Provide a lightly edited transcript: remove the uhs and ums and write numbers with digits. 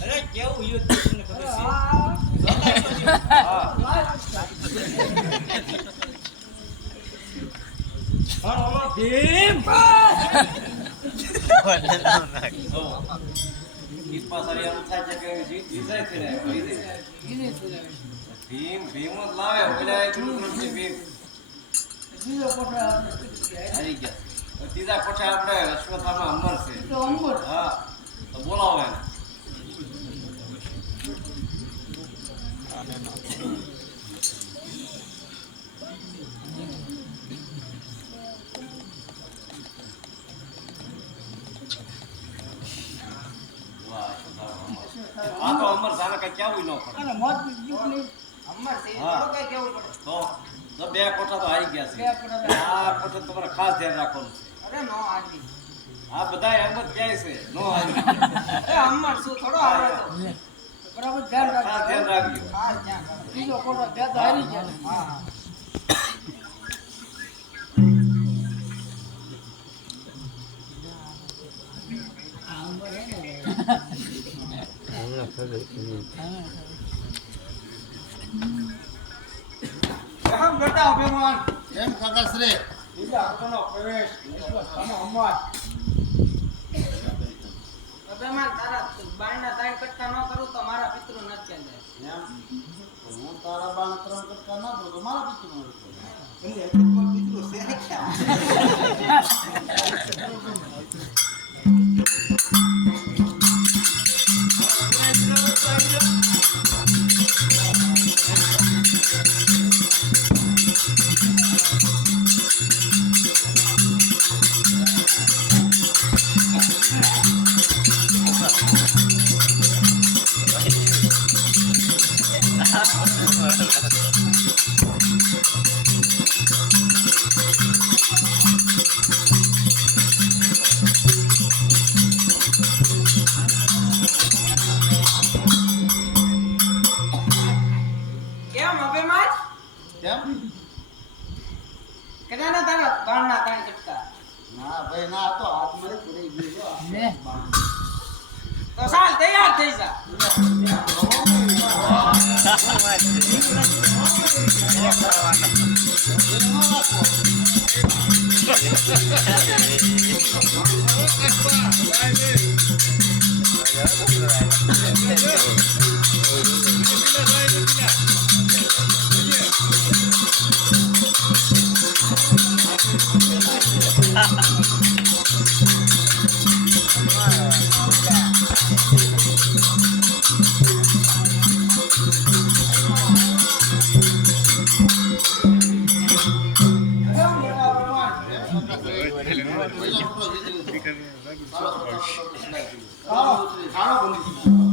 અરે કેવું યુદ્ધ તમને ખબર છે ભીમ ભીમ ભીમ લાવે ત્રીજા કોઠા આપણે અશ્વત્થામાં અમર છે હા તો બોલાવો એને આ તો અમર સાને કઈ કેવું ન પડે અમર છે કઈ કેવું પડે તો બે કોઠા તો આવી ગયા છે આ કોઠા તમારે ખાસ ધ્યાન રાખવાનું છે અરે નો આવી આ બધા એમ જ કહે છે નો આવી એ અમર શું થોડો આવે તો બરાબર ધ્યાન રાખજો ખાસ ધ્યાન રાખજો બીજો કોઠો બે તો આવી ગયા હા હા બેટા અભિમાન એમ કાકાશ્રી બીજા આપણો પ્રવેશ વિશ્વાસનો અમર અભિમાન તારા બાણના તાણ કટકા ન કરું તો મારા પિતૃ ન ચાલે એમ હું તારા બાણ ત્રણ કટકા ના કરું તો મારા પિતૃ એટલે પિતૃ છે કેમ અભિમાન કેમ કેના તારા બાણના તાણ કટકા ના ભાઈ ના તો હાથ મારી પૂરી ગયો ને તો ચાલ તૈયાર થઈ જા ખાણો બની